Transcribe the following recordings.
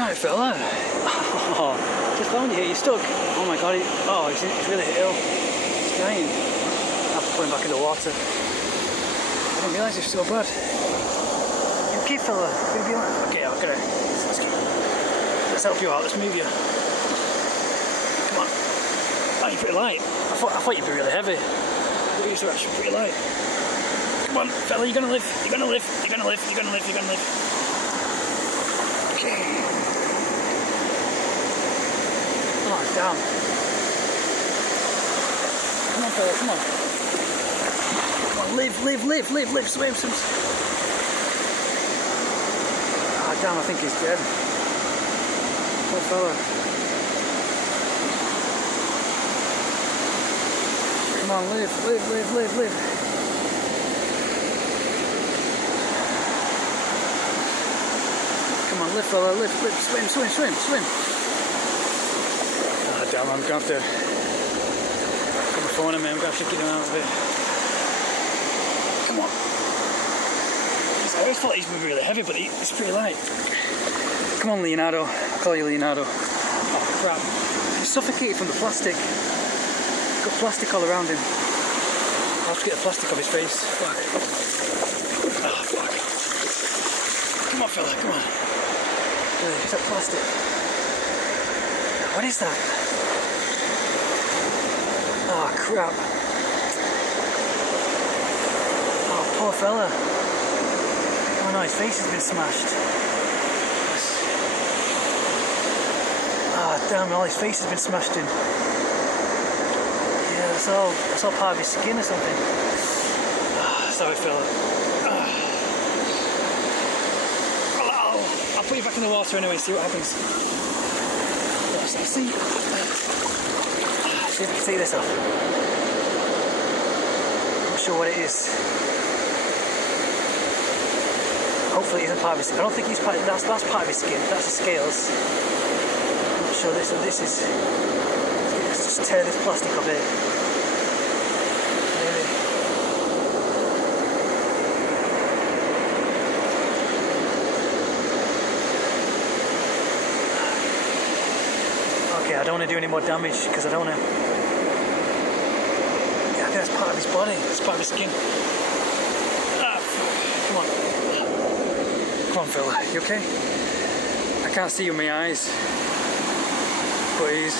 Alright, fella. Oh, just found you here, you're stuck. Oh my god, he's really ill. He's dying. I have to put him back in the water. I didn't realise it was so bad. You okay, fella? Gonna be alright? Okay, I'm gonna. Let's help you out, let's move you. Come on. Oh, you're pretty light. I thought you'd be really heavy. You're actually pretty light. Come on, fella, you're gonna live. You're gonna live. You're gonna live. You're gonna live. You're gonna live. Okay. Oh, damn. Come on, fella, come on. Come on, live, swim. Oh, damn, I think he's dead. Poor fella. Come on, live. Come on, live, fella, live, swim. Oh, damn, I'm gonna have to put my phone in, man. I'm gonna have to get him out of it. Come on. I always thought he's really heavy, but he's pretty light. Come on, Leonardo. I'll call you Leonardo. Oh, crap. He's suffocated from the plastic. Got plastic all around him. I'll have to get the plastic off his face. Fuck. Oh, fuck. Come on, fella, come on. Is that plastic? What is that? Oh, crap. Oh, poor fella. Oh no, his face has been smashed. Oh, damn, all his face has been smashed in. Yeah, that's all part of his skin or something. Oh, sorry, fella. I'll put you back in the water anyway, see what happens. See if I can see this off. I'm not sure what it is. Hopefully it isn't part of his skin. I don't think he's part of, that's part of his skin, that's the scales. I'm not sure this is. Let's just tear this plastic off it. Maybe. Okay, I don't want to do any more damage because I don't want to. Yeah, I think that's part of his body, that's part of his skin. Come on. Come on, fella, you okay? I can't see you in my eyes. But he's.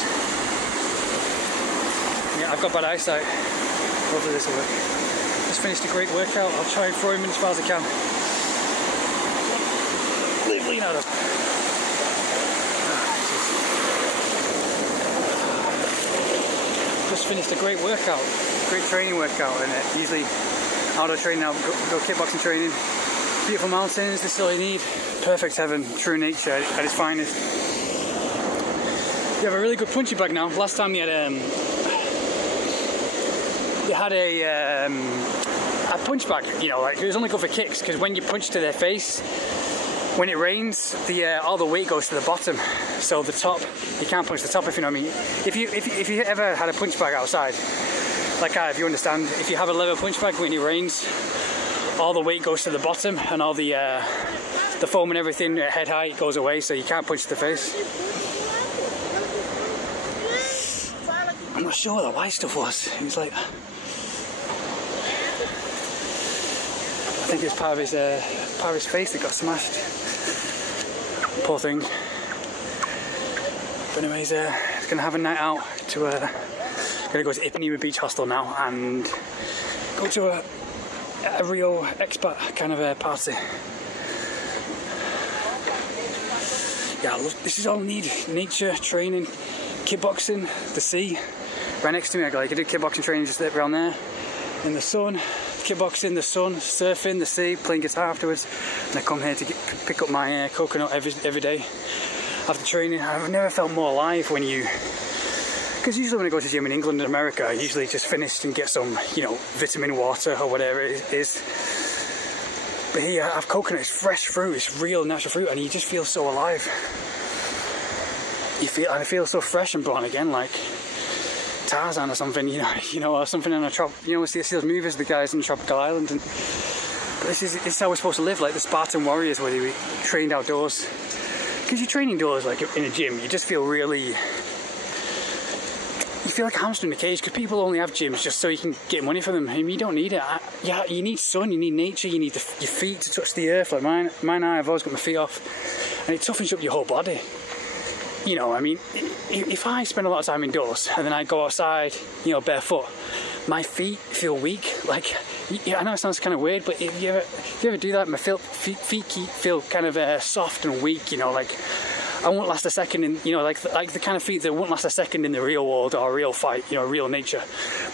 Yeah, I've got bad eyesight. Hopefully this will work. Just finished a great workout. I'll try and throw him in as far as I can. Leave Leonardo. Just finished a great workout, great training workout, and usually outdoor training, I'll go kickboxing training. Beautiful mountains, this is all you need. Perfect heaven, true nature at its finest. You have a really good punching bag now. Last time you had a punch bag, you know, like it was only good for kicks, because when you punch to their face, when it rains, all the weight goes to the bottom. So the top, you can't punch the top, if you know what I mean. If you ever had a punch bag outside, like if you understand, if you have a leather punch bag when it rains, all the weight goes to the bottom, and all the foam and everything at head height goes away, so you can't punch the face. I'm not sure what the white stuff was. It was like, I think it was part of his face that got smashed. Poor thing. But anyways, he's gonna have a night out to gonna go to Ipanema Beach Hostel now and go to a Rio expat kind of a party. Yeah, I love, this is all nature training, kickboxing, the sea. Right next to me, I can do kickboxing training just around there in the sun. Kickboxing, the sun, surfing, the sea, playing guitar afterwards, and I come here to pick up my coconut every day after training. I've never felt more alive when you, because usually when I go to the gym in England and America, I usually just finish and get some, you know, vitamin water or whatever it is. But here I have coconut, it's fresh fruit, it's real natural fruit, and you just feel so alive. I feel so fresh and born again, like Tarzan or something, you know, or something in a you know, see those movies, the guys on the tropical island, and but this is how we're supposed to live, like the Spartan warriors, where they trained outdoors, because you train indoors like in a gym, you just feel really, you feel like a hamster in a cage, because people only have gyms just so you can get money for them. I mean, you don't need it. Yeah, you need sun, you need nature, you need your feet to touch the earth. Like mine, I've always got my feet off, and it toughens up your whole body. You know, I mean, if I spend a lot of time indoors and then I go outside, you know, barefoot, my feet feel weak. Like, I know it sounds kind of weird, but if you ever do that, my feet feel kind of soft and weak. You know, like I won't last a second in, you know, like the kind of feet that won't last a second in the real world or a real fight, you know, real nature.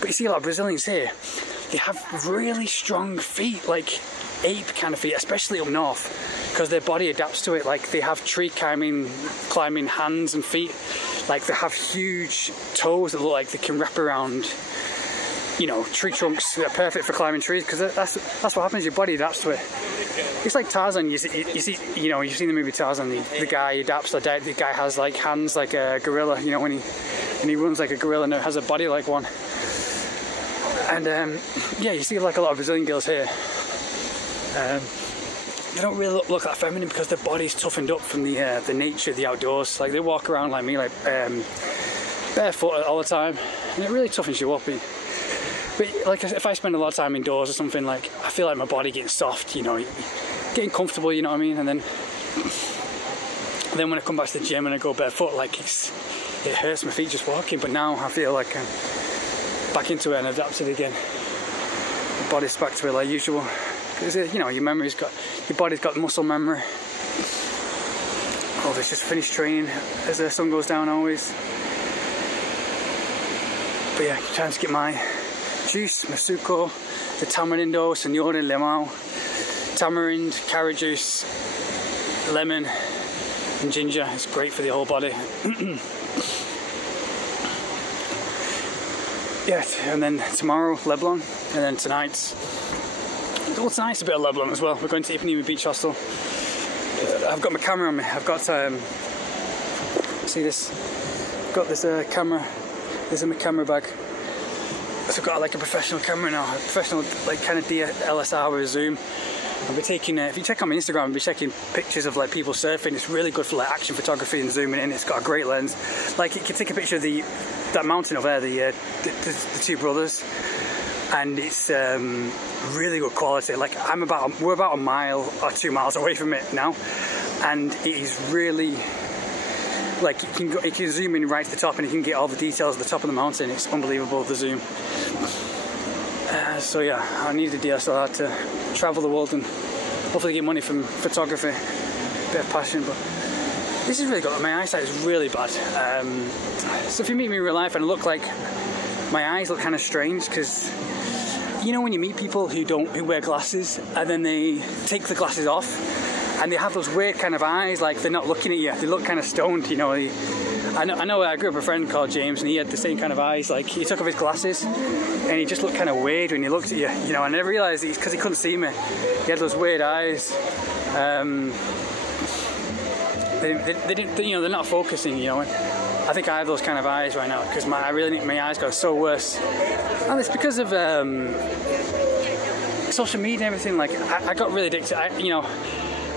But you see a lot of Brazilians here, they have really strong feet, like ape kind of feet, especially up north, because their body adapts to it. Like they have tree climbing hands and feet. Like they have huge toes that look like they can wrap around, you know, tree trunks that are perfect for climbing trees, because that's what happens. Your body adapts to it. It's like Tarzan. You see, you know, you've seen the movie Tarzan. The guy adapts. The guy has like hands like a gorilla. You know, when he runs like a gorilla and has a body like one. And yeah, you see like a lot of Brazilian girls here. They don't really look that feminine because their body's toughened up from the nature, the outdoors. Like they walk around like me, like barefoot all the time, and it really toughens you up. But like if I spend a lot of time indoors or something, like I feel like my body getting soft, you know, getting comfortable, you know what I mean? And then when I come back to the gym and I go barefoot, like it hurts my feet just walking. But now I feel like I'm back into it and adapted again. My body's back to it like usual. Because, you know, your body's got muscle memory. Oh, it's just finished training as the sun goes down always. But yeah, time to get my juice, my suco, the tamarindo, senor de limão, tamarind, carrot juice, lemon and ginger. It's great for the whole body. Yeah, and then tomorrow Leblon, and then tonight's a bit of Leblon as well. We're going to Ipanema Beach Hostel. I've got my camera on me. I've got see this? I've got this camera. This is my camera bag. So I've got like a professional camera now, a professional like kind of DSLR with a zoom. I'll be taking, if you check on my Instagram, I'll be checking pictures of like people surfing. It's really good for like action photography and zooming in. It's got a great lens. Like it can take a picture of that mountain over there, the two brothers, and it's really good quality. Like we're about a mile or 2 miles away from it now, and it is really like it can zoom in right to the top and you can get all the details at the top of the mountain. It's unbelievable, the zoom. So yeah, I need a DSLR to travel the world and hopefully get money from photography. Bit of passion, but this is really good. My eyesight is really bad. So if you meet me in real life and I look like, my eyes look kind of strange, because you know when you meet people who wear glasses and then they take the glasses off and they have those weird kind of eyes, like they're not looking at you. They look kind of stoned, you know. I know I grew up with a friend called James, and he had the same kind of eyes. Like he took off his glasses and he just looked kind of weird when he looked at you, you know. And I realised it's because he couldn't see me. He had those weird eyes. They didn't, you know, they're not focusing, you know. I think I have those kind of eyes right now because I really think my eyes got so worse. And it's because of social media and everything. Like I got really addicted. I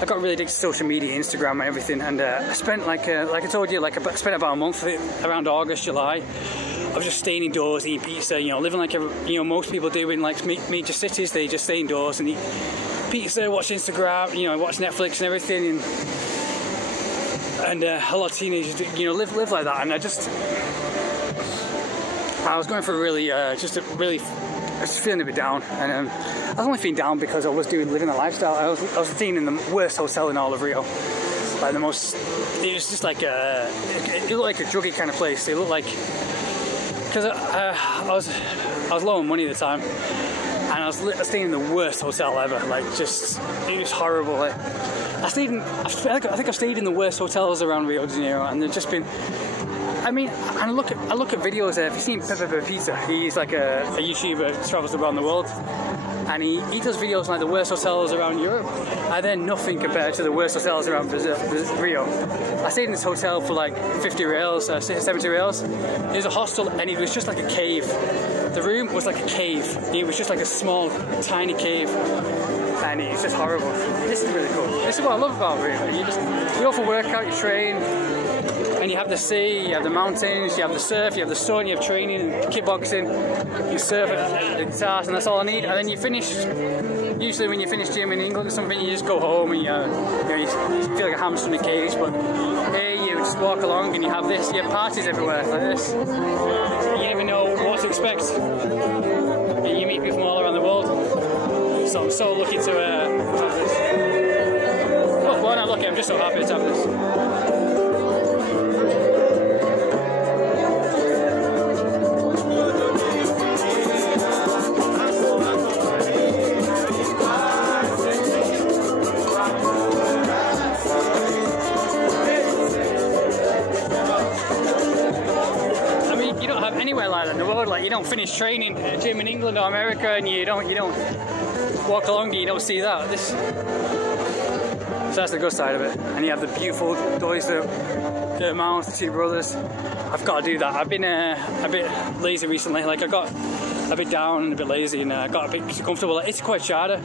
got really addicted to social media, Instagram and everything, and I spent like I told you, I spent about a month around August, July. I was just staying indoors, eating pizza, you know, living like most people do in like major cities. They just stay indoors and eat pizza, watch Instagram, you know, watch Netflix and everything, and a lot of teenagers do, you know, live like that. And I was going for I was feeling a bit down, and I was only feeling down because I was living a lifestyle. I was staying in the worst hotel in all of Rio, like it was just like it looked like a druggy kind of place. It looked like, because I was low on money at the time, and I was staying in the worst hotel ever. Like just, it was horrible. Like, I think I've stayed in the worst hotels around Rio de Janeiro, and they've just been. I mean, and I look at videos. If you've seen Pepe Pizza, he's like a YouTuber who travels around the world, and he does videos like the worst hotels around Europe, and they're nothing compared to the worst hotels around Rio. I stayed in this hotel for like 50 reals, 70 reals. It was a hostel, and it was just like a cave. The room was like a cave. It was just like a small, tiny cave. and it's just horrible. This is really cool. This is what I love about Rio. You go for workout, you train, and you have the sea, you have the mountains, you have the surf, you have the sun, you have training, kickboxing, you surf the guitars, and that's all I need. And then you finish. Usually when you finish gym in England or something, you just go home and you feel like a hamster in a cage. But here you just walk along and you have this. You have parties everywhere like this. You never know what to expect. You meet people from all around the world. So I'm so lucky to have this. Well, why not lucky? I'm just so happy to have this. Anywhere like that in the world, like you don't finish training at a gym in England or America and you don't walk along and you don't see that. So that's the good side of it. And you have the beautiful Dois de Mãos, the two brothers. I've got to do that. I've been a bit lazy recently. Like I got a bit down and a bit lazy and I got a bit too comfortable. Like, it's quite harder.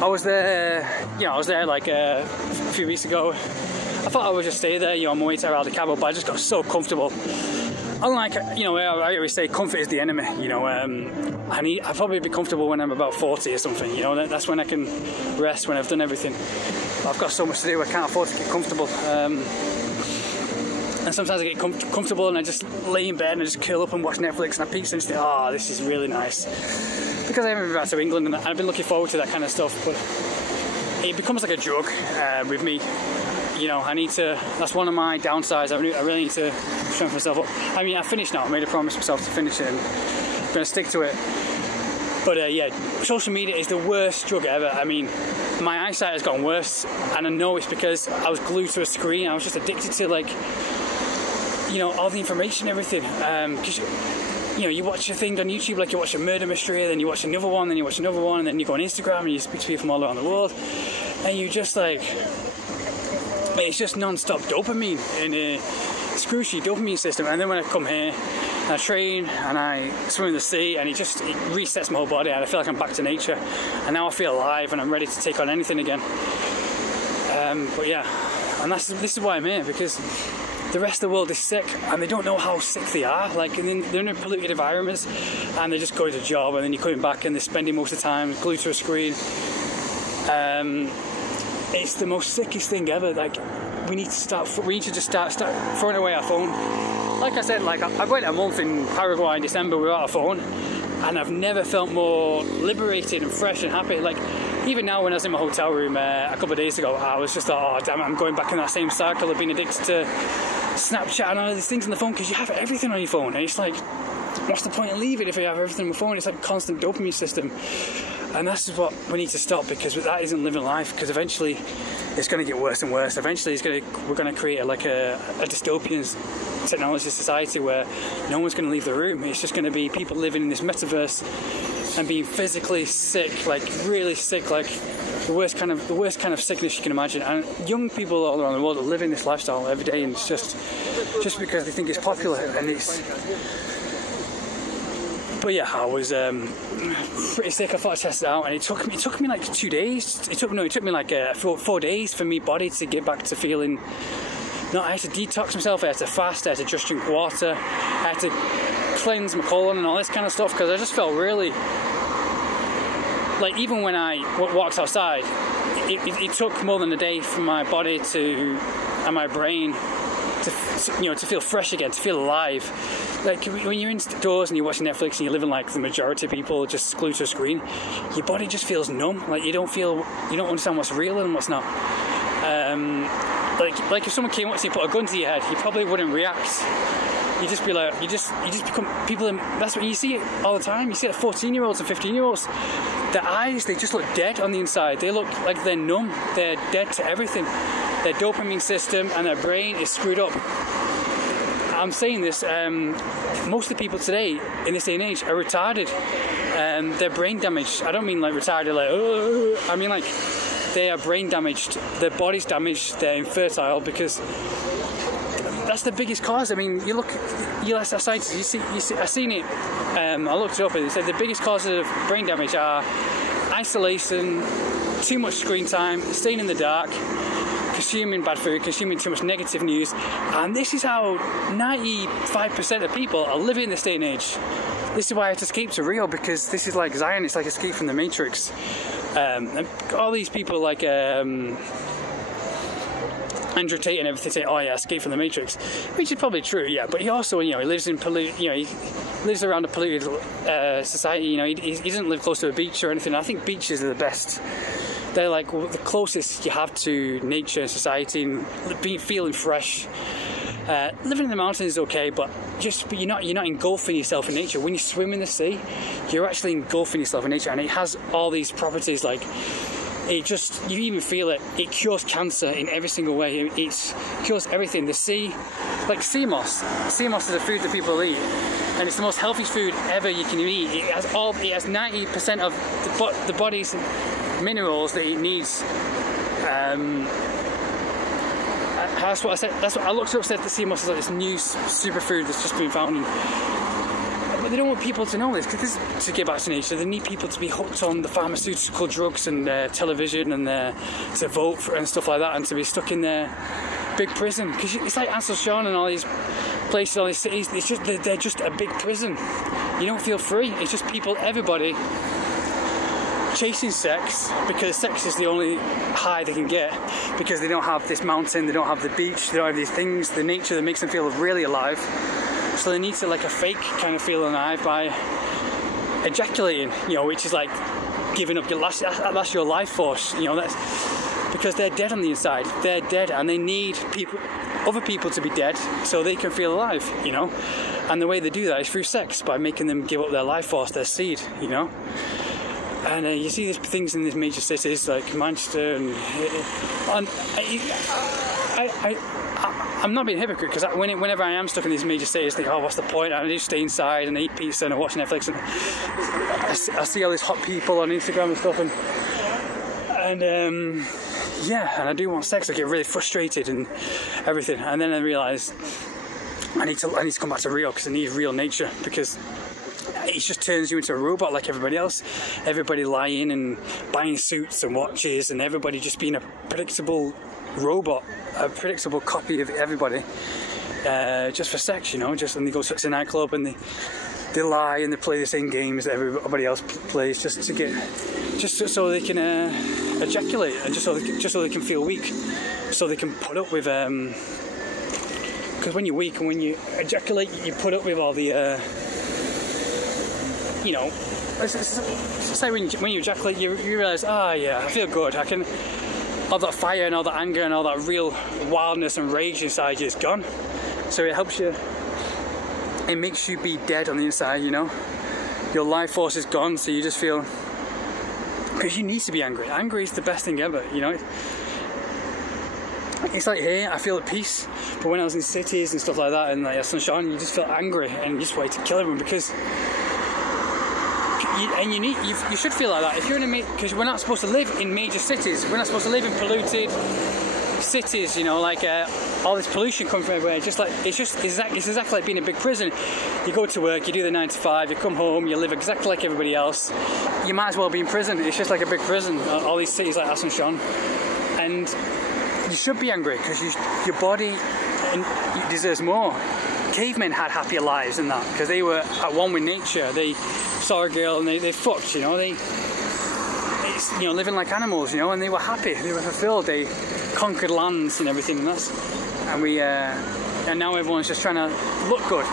I was there like a few weeks ago. I thought I would just stay there, on my way to Real de Cabo, but I just got so comfortable. Unlike, I always say comfort is the enemy, I'll probably be comfortable when I'm about 40 or something, that's when I can rest, when I've done everything. But I've got so much to do, I can't afford to get comfortable. And sometimes I get comfortable and I just lay in bed and I just curl up and watch Netflix and I peek and think, oh, this is really nice. Because I haven't been back to England and I've been looking forward to that kind of stuff, but it becomes like a drug with me. I need to, that's one of my downsides. I really need to strengthen myself up. I mean, I finished now. I made a promise myself to finish it and I'm going to stick to it. But social media is the worst drug ever. I mean, my eyesight has gotten worse and I know it's because I was glued to a screen. I was just addicted to all the information, everything. Because you watch a thing on YouTube, like you watch a murder mystery, then you watch another one, then you watch another one, and then you go on Instagram and you speak to people from all around the world. And you just it's just non-stop dopamine and screws your dopamine system. And then when I come here and I train and I swim in the sea and it resets my whole body and I feel like I'm back to nature and now I feel alive and I'm ready to take on anything again. But yeah, and this is why I'm here, because the rest of the world is sick and they don't know how sick they are. Like, and they're in polluted environments and they're just going to a job and then you're coming back and they're spending most of the time glued to a screen. It's the most sickest thing ever. Like, we need to just start throwing away our phone. Like I said, I went a month in Paraguay in December without a phone and I've never felt more liberated and fresh and happy. Like, even now when I was in my hotel room a couple of days ago, I was just like, oh damn it, I'm going back in that same cycle of being addicted to Snapchat and all these things on the phone, because you have everything on your phone and it's like, what's the point of leaving if you have everything on your phone? It's like a constant dopamine system. And that's what we need to stop, because that isn't living life, because eventually it's going to get worse and worse. Eventually we're going to create a dystopian technology society where no one's going to leave the room. It's just going to be people living in this metaverse and being physically sick, like really sick, like the worst kind of sickness you can imagine. And young people all around the world are living this lifestyle every day, and it's just because they think it's popular. And but yeah, I was pretty sick. I thought I'd test it out, and it took me like 2 days. It took me like 4 days for my body to get back to feeling. I had to detox myself. I had to fast. I had to just drink water. I had to cleanse my colon and all this kind of stuff, because I just felt really like, even when I walked outside, it took more than a day for my body and my brain to feel fresh again, to feel alive. Like, when you're indoors and you're watching Netflix and you're living like the majority of people, just glued to a screen, your body just feels numb. Like, you don't understand what's real and what's not. Like if someone came up to you and put a gun to your head, you probably wouldn't react. You just be like, you just become people. That's what you see it all the time. You see it 14-year-olds and 15-year-olds. Their eyes, they just look dead on the inside. They look like they're numb. They're dead to everything. Their dopamine system and their brain is screwed up. I'm saying this, most of the people today in this day and age are retarded. They're brain damaged. I don't mean like retarded like, I mean like they are brain damaged. Their body's damaged. They're infertile, because that's the biggest cause. I mean, you ask scientists, you see, I've seen it. I looked it up and it said the biggest causes of brain damage are isolation, too much screen time, staying in the dark, consuming bad food, consuming too much negative news, and this is how 95% of people are living in this day and age. This is why I had to escape to Rio, because this is like Zion, it's like escape from the Matrix. And all these people like Andrew Tate and everything say, oh yeah, escape from the Matrix, which is probably true, yeah, but he also, he lives in he lives around a polluted society, he doesn't live close to a beach or anything. I think beaches are the best. They're like the closest you have to nature and society and feeling fresh. Living in the mountains is okay, but you're not engulfing yourself in nature. When you swim in the sea, you're actually engulfing yourself in nature, and it has all these properties. Like you even feel it. It cures cancer in every single way. It cures everything. The sea, like sea moss. Sea moss is a food that people eat, and it's the most healthy food ever you can eat. It has 90% of the body's minerals that it needs. That's what I said. That's what I looked up. Said the sea moss is like this new superfood that's just been found. But they don't want people to know this, because to get back to nature, they need people to be hooked on the pharmaceutical drugs and television and to vote for and stuff like that, and to be stuck in their big prison. Because it's like Aselshon and all these places, all these cities. They're just a big prison. You don't feel free. It's just people, everybody, chasing sex, because sex is the only high they can get, because they don't have this mountain, they don't have the beach, they don't have these things, the nature that makes them feel really alive. So they need to like a fake kind of feel alive by ejaculating, which is like giving up that's your life force, that's because they're dead on the inside. They're dead, and they need other people to be dead so they can feel alive, and the way they do that is through sex, by making them give up their life force, their seed, And you see these things in these major cities like Manchester, and I'm not being a hypocrite, because whenever I am stuck in these major cities, I think, oh, what's the point? I just stay inside and eat pizza and watch Netflix, and I see all these hot people on Instagram and stuff, and I do want sex. I get really frustrated and everything, and then I realise I need to come back to Rio, because I need real nature, because it just turns you into a robot like everybody else. Everybody lying and buying suits and watches, and everybody just being a predictable robot, a predictable copy of everybody, just for sex, and they go to a nightclub and they lie and they play the same games that everybody else plays, just so they can ejaculate, and just so they can feel weak, so they can put up with because when you're weak and when you ejaculate, you put up with all the it's like when you ejaculate, you realise, I feel good. I can, all that fire and all that anger and all that real wildness and rage inside you is gone. So it helps you, it makes you be dead on the inside, Your life force is gone, so you just feel, because you need to be angry. Angry is the best thing ever, It's like here, I feel at peace, but when I was in cities and stuff like that, and like Aselshon, you just feel angry and you just wanted to kill everyone, because you should feel like that. If you're because we're not supposed to live in major cities. We're not supposed to live in polluted cities. All this pollution coming from everywhere. It's exactly like being in a big prison. You go to work, you do the 9 to 5, you come home, you live exactly like everybody else. You might as well be in prison. It's just like a big prison. All these cities like Aselshon, and you should be angry, because your body deserves more. Cavemen had happier lives than that, because they were at one with nature. They saw a girl and they fucked, living like animals, and they were happy, they were fulfilled, they conquered lands and everything, and now everyone's just trying to look good.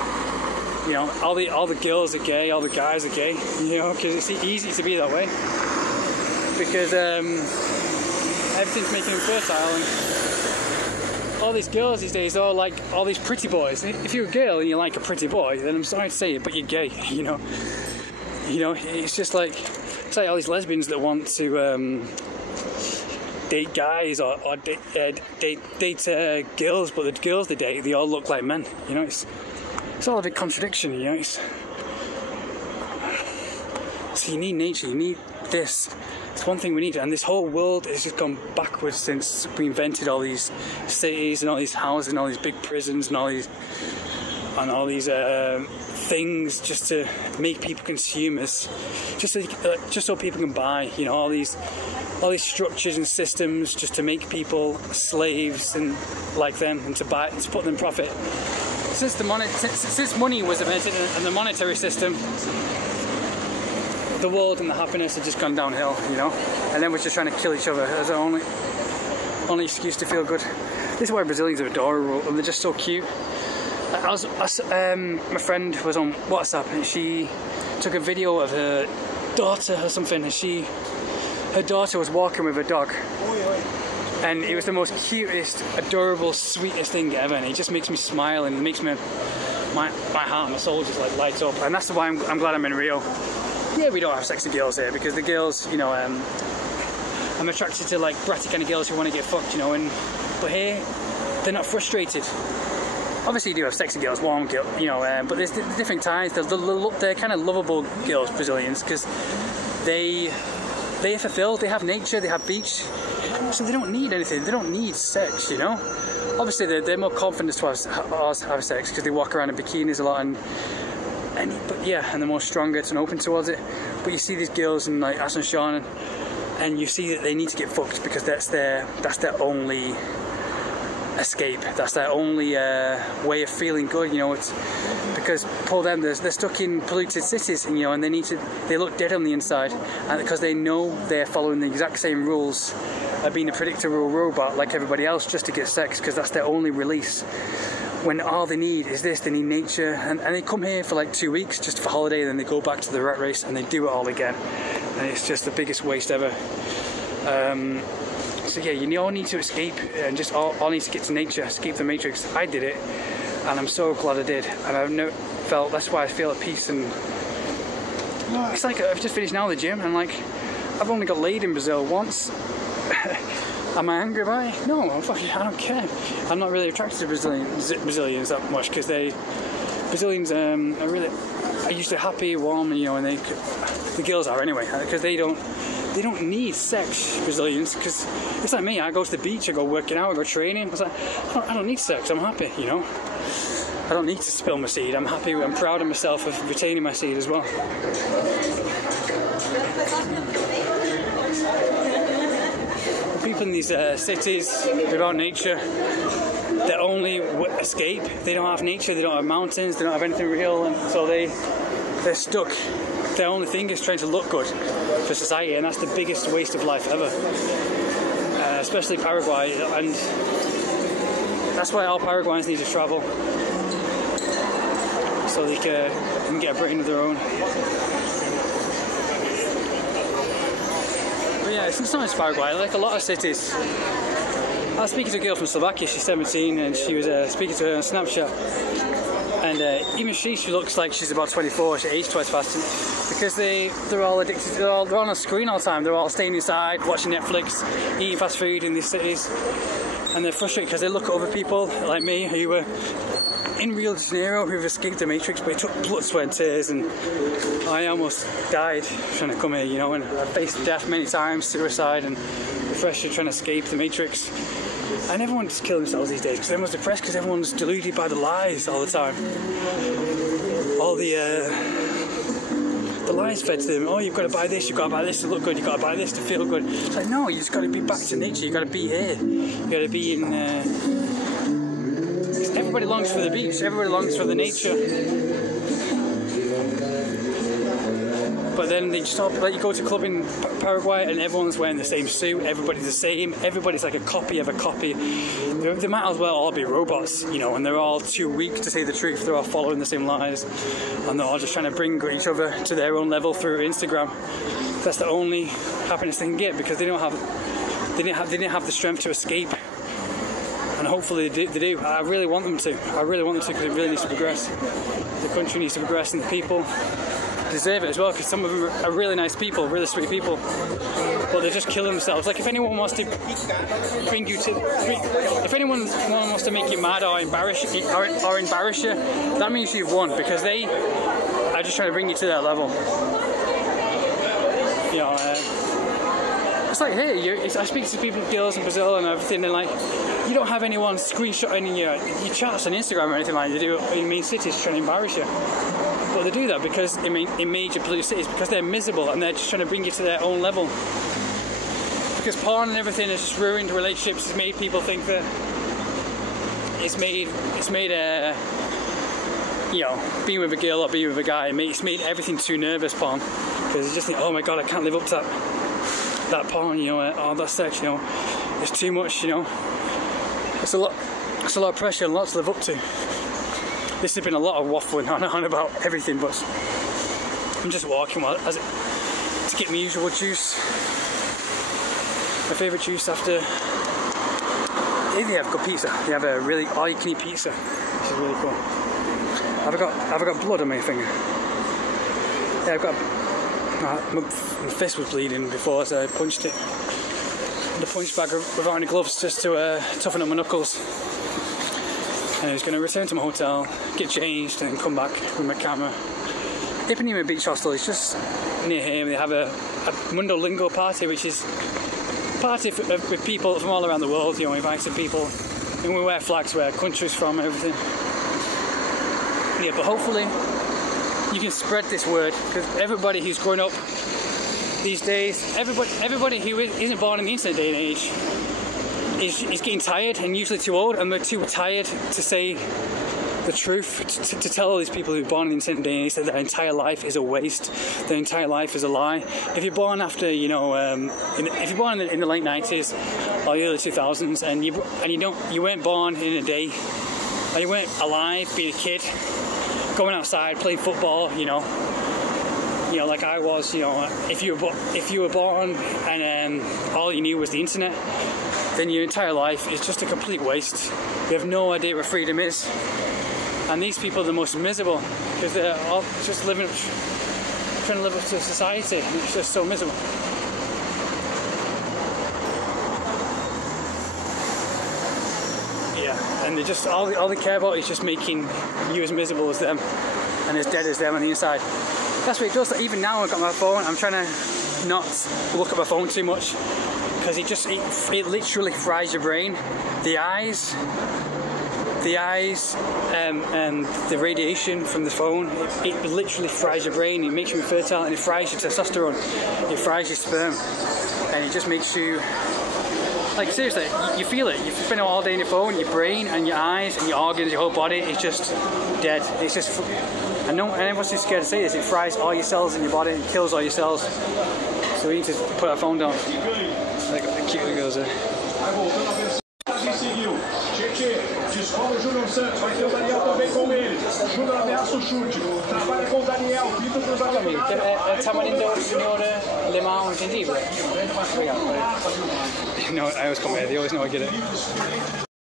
All the girls are gay, all the guys are gay, because it's easy to be that way, because everything's making them fertile, and all these girls these days are like all these pretty boys. If you're a girl and you like a pretty boy, then I'm sorry to say it, but you're gay, It's just like, it's like all these lesbians that want to date guys or date girls, but the girls they date, they all look like men, It's all a big contradiction, So you need nature, you need this. It's one thing we need, and this whole world has just gone backwards since we invented all these cities and all these houses and all these big prisons and all and all these things just to make people consumers, just so people can buy, you know, all these structures and systems just to make people slaves and like them, and to put them in profit. Since money was invented and the monetary system, the world and the happiness had just gone downhill, you know, and then we're just trying to kill each other as our only excuse to feel good. This is why Brazilians are adorable, and they're just so cute. My friend was on WhatsApp and she took a video of her daughter or something, and her daughter was walking with a dog, and it was the most cutest, adorable, sweetest thing ever, and it just makes me smile and makes my heart, my soul just like lights up. And that's why I'm glad I'm in Rio. Yeah, we don't have sexy girls here, because the girls, you know, I'm attracted to like bratty kind of girls who want to get fucked, you know, but here they're not frustrated. Obviously you do have sexy girls, warm girls, you know, but there's different types. They're kind of lovable girls, Brazilians, because they are fulfilled, they have nature, they have beach, so they don't need anything, they don't need sex, you know. Obviously they're more confident to have sex because they walk around in bikinis a lot, but they're more stronger and open towards it. But you see these girls in like Asuncion, and you see that they need to get fucked because that's their only escape, that's their only way of feeling good, you know. It's because for them they're stuck in polluted cities, and, you know, and they look dead on the inside, and because they know they're following the exact same rules of being a predictable robot like everybody else just to get sex, because that's their only release. When all they need is this, they need nature, and they come here for like 2 weeks just for holiday, and then they go back to the rat race and they do it all again, and it's just the biggest waste ever. So yeah, you all need to escape, and just all need to get to nature, escape the matrix. I did it, and I'm so glad I did, and I've never felt, that's why I feel at peace. And it's like I've just finished now the gym, and like I've only got laid in Brazil once. Am I angry about it? No, I don't care. I'm not really attracted to Brazilians that much, because Brazilians are usually happy, warm, and, you know, and the girls are anyway, because they don't need sex, Brazilians, because it's like me. I go to the beach, I go working out, I go training. It's like, I don't need sex, I'm happy, you know. I don't need to spill my seed. I'm happy, I'm proud of myself of retaining my seed as well. The people in these cities without nature, their only escape, they don't have nature, they don't have mountains, they don't have anything real, and so they're stuck. Their only thing is trying to look good for society, and that's the biggest waste of life ever. Especially Paraguay, and that's why all Paraguayans need to travel, so they can get a brain of their own. But yeah, it's not just Paraguay, like a lot of cities. I was speaking to a girl from Slovakia, she's 17, and she was speaking to her on Snapchat. And even she looks like she's about 24, she aged twice faster, because they're all addicted, they're on a screen all the time, they're all staying inside, watching Netflix, eating fast food in these cities, and they're frustrated because they look at other people like me who were in Rio de Janeiro, who've escaped the Matrix, but it took blood, sweat and tears, and I almost died trying to come here, you know, and I faced death many times, suicide, and the pressure trying to escape the Matrix. And everyone's just killing themselves these days because everyone's depressed, because everyone's deluded by the lies all the time. All the lies fed to them. Oh, you've got to buy this, you've got to buy this to look good, you've got to buy this to feel good. It's like, no, you just got to be back to nature, you've got to be here. You've got to be in... everybody longs for the beach, everybody longs for the nature. But then they just like, you go to a club in Paraguay and everyone's wearing the same suit, everybody's the same, everybody's like a copy of a copy. They might as well all be robots, you know, and they're all too weak to say the truth, they're all following the same lies, and they're all just trying to bring each other to their own level through Instagram. That's the only happiness they can get, because they didn't have the strength to escape. And hopefully they do. I really want them to. I really want them to, because it really needs to progress. The country needs to progress, and the people deserve it as well, because some of them are really nice people, really sweet people, but they're just killing themselves. Like, if anyone wants to bring you to, if anyone wants to make you mad or embarrass you, that means you've won, because they are just trying to bring you to that level. You know, it's like here, I speak to people, girls in Brazil and everything, and like, you don't have anyone screenshotting your chats on Instagram or anything like they do in main cities trying to embarrass you. But they do that because in major polluted cities, because they're miserable and they're just trying to bring you to their own level. Because porn and everything has just ruined relationships. It's made people think that it's made you know, being with a girl or being with a guy, it's made everything too nervous, porn. Because you just think, oh my god, I can't live up to that porn, you know, or that sex, you know, it's too much, you know. It's a lot of pressure and a lot to live up to. This has been a lot of waffling on about everything, but I'm just walking to get my usual juice. My favourite juice after. If they have good pizza, they have a really all-you-can-eat pizza, which is really cool. Have I got blood on my finger? Yeah, I've got. My fist was bleeding before, so I punched it. The punch bag without any gloves just to toughen up my knuckles. And I was going to return to my hotel, get changed, and come back with my camera. Ipanema Beach Hostel is just near here. They have a Mundo Lingo party, which is a party with people from all around the world. You know, invited people, and we wear flags where countries from and everything. Yeah, but hopefully you can spread this word, because everybody who's growing up these days, everybody who isn't born in the internet day and age is getting tired and usually too old, and they're too tired to say the truth, to tell all these people who are born in the internet day and age that their entire life is a waste, their entire life is a lie. If you're born after, you know, if you're born in the late 90s or early 2000s and you weren't born in a day, or you weren't alive being a kid, going outside, playing football, you know, like I was, you know, if you were born and all you knew was the internet, then your entire life is just a complete waste. You have no idea what freedom is. And these people are the most miserable because they're all just trying to live up to society, and it's just so miserable. Yeah, and they just all they care about is just making you as miserable as them and as dead as them on the inside. That's what it does. Even now I've got my phone, I'm trying to not look at my phone too much, because it literally fries your brain. The eyes and the radiation from the phone, it literally fries your brain. It makes you infertile, and it fries your testosterone, it fries your sperm, and it just makes you, like, seriously, you feel it. You've spent all day on your phone, your brain and your eyes and your organs, your whole body is just dead. It's just, and everyone's too scared to say this, it fries all your cells in your body, it kills all your cells. So we need to put our phone down. Like the cute girls there. Descola o Júnior Santos, vai ter o Daniel também com ele. Júnior ameaça o chute. Trabalha com o Daniel, pinta para o Daniel. Tamarindo, signore, limão, gengibre. No, I always come here, they always know I get it.